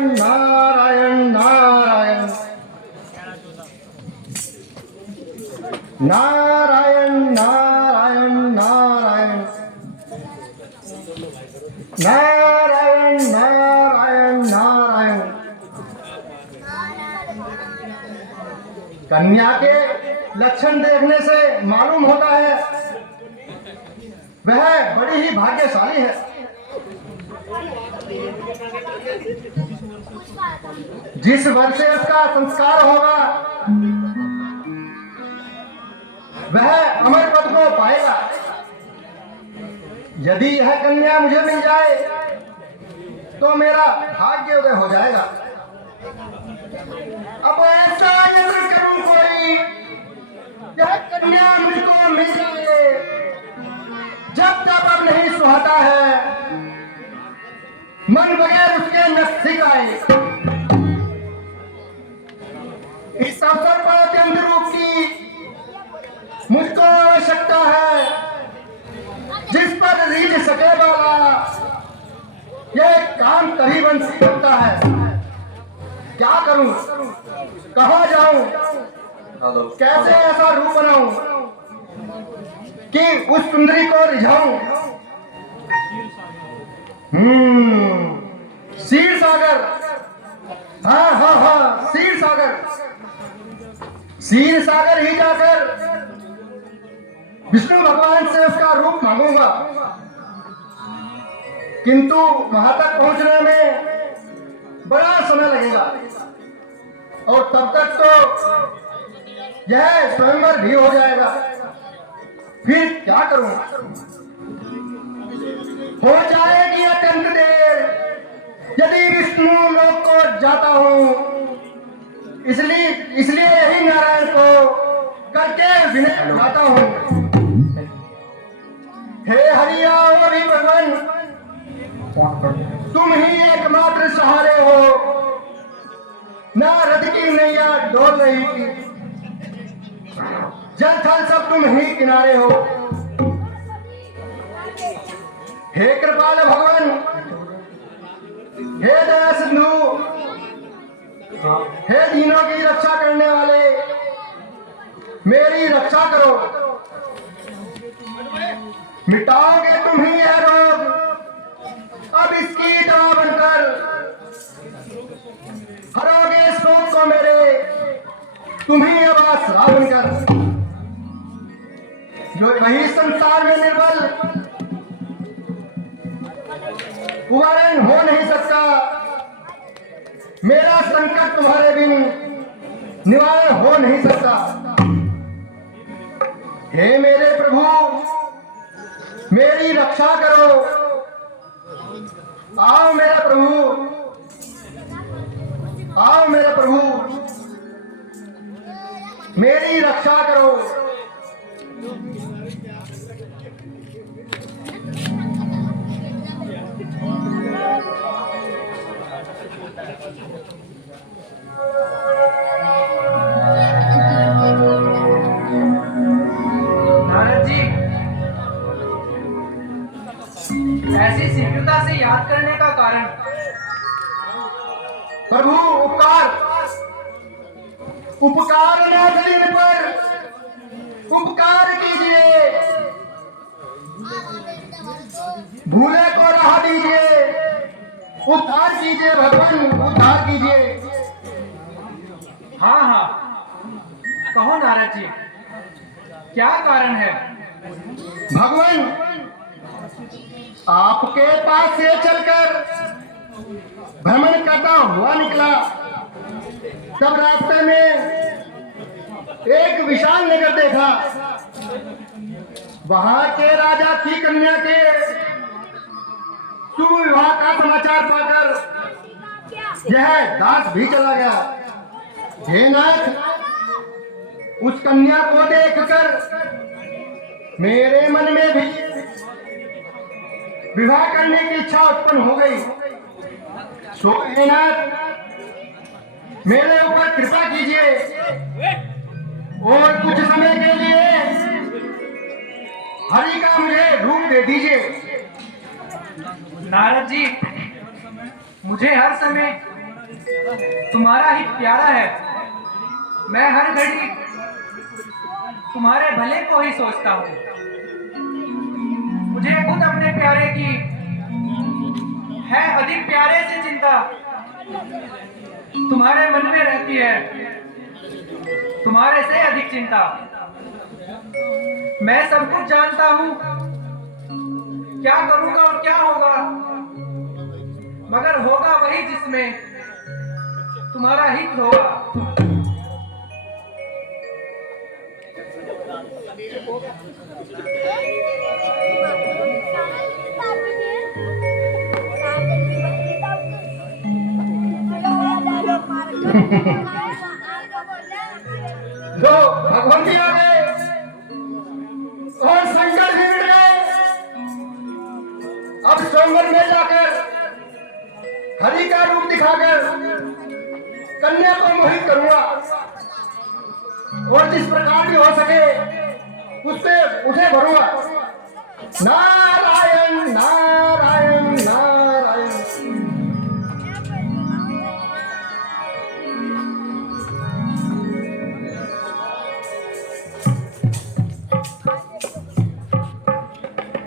नारायण नारायण नारायण नारायण नारायण नारायण नारायण नारायण। कन्या के लक्षण देखने से मालूम होता है वह बड़ी ही भाग्यशाली है। जिस वर से उसका संस्कार होगा वह अमर पद को पाएगा। यदि यह कन्या मुझे मिल जाए तो मेरा भाग्य उदय हो जाएगा। अब ऐसा यत्न करूं कोई यह कन्या मुझको मिल जाए। जब तक अब नहीं सुहाता है मन बगैर उसके न सिखाए। इस अवसर पर चंद्र रूप की मुझको आवश्यकता है। जिस पर रीझ सके वाला यह काम तभी बन सकता है। क्या करूं, कहां जाऊं, कैसे ऐसा रूप बनाऊं कि उस सुंदरी को रिझाऊं। क्षीर सागर, हाँ हाँ हाँ क्षीर सागर। क्षीर सागर ही जाकर विष्णु भगवान से उसका रूप मांगूंगा। किंतु वहां तक पहुंचने में बड़ा समय लगेगा और तब तक तो यह स्वयंवर भी हो जाएगा। फिर क्या करूं, हो जाएगी अत्यंत देर यदि विष्णु लोक को जाता हूं। इसलिए यही नारायण को करके विनय उठाता हूं। हे हरिया हरि भगवान, तुम ही एकमात्र सहारे हो। ना रथ की नैया डोल रही थी, जल थल सब तुम ही किनारे हो। हे कृपाल भगवान, हे दया सिंधु, हे दीनों की रक्षा करने वाले, मेरी रक्षा करो। मिटाओगे तुम ही यह रोग अब इसकी दवा बनकर। हरोगे शोक को मेरे तुम ही अब आसरा बनकर। जो वही संसार में निर्बल उदाहरण हो नहीं सकता। मेरा संकट तुम्हारे बिन निवारण हो नहीं सकता। हे मेरे प्रभु, मेरी रक्षा करो। आओ मेरा प्रभु, आओ मेरा प्रभु, मेरी रक्षा करो। नारद जी, ऐसी शीघ्रता से याद करने का कारण? प्रभु उपकार, उपकार नाथ इन पर उपकार कीजिए। भूले को राह दीजिए, उद्धार कीजिए भगवान, उद्धार कीजिए। हाँ हाँ, कहो नारद जी, क्या कारण है? भगवान, आपके पास से चलकर भ्रमण करता हुआ निकला। तब रास्ते में एक विशाल नगर देखा। वहां के राजा की कन्या के शुभ विवाह का समाचार पाकर यह दास भी चला गया। हे नाथ, उस कन्या को देखकर मेरे मन में भी विवाह करने की इच्छा उत्पन्न हो गई। सो हे नाथ, मेरे ऊपर कृपा कीजिए और कुछ समय के लिए हरि का मुझे रूप दे दीजिए। नारद जी, मुझे हर समय तुम्हारा ही प्यारा है। मैं हर घड़ी तुम्हारे भले को ही सोचता हूँ। मुझे खुद अपने प्यारे की है अधिक प्यारे से चिंता तुम्हारे मन में रहती है, तुम्हारे से अधिक चिंता। मैं सब कुछ जानता हूँ, क्या करूंगा और क्या होगा, मगर होगा वही जिसमें तुम्हारा हित होगा। जो भगवान जी आ गए और शंकर भी मिट गए। अब स्वयंवर में जाकर हरि का रूप दिखाकर कन्या को मोहित करूंगा और जिस प्रकार भी हो सके उस पे उसे भरूंगा। नारायण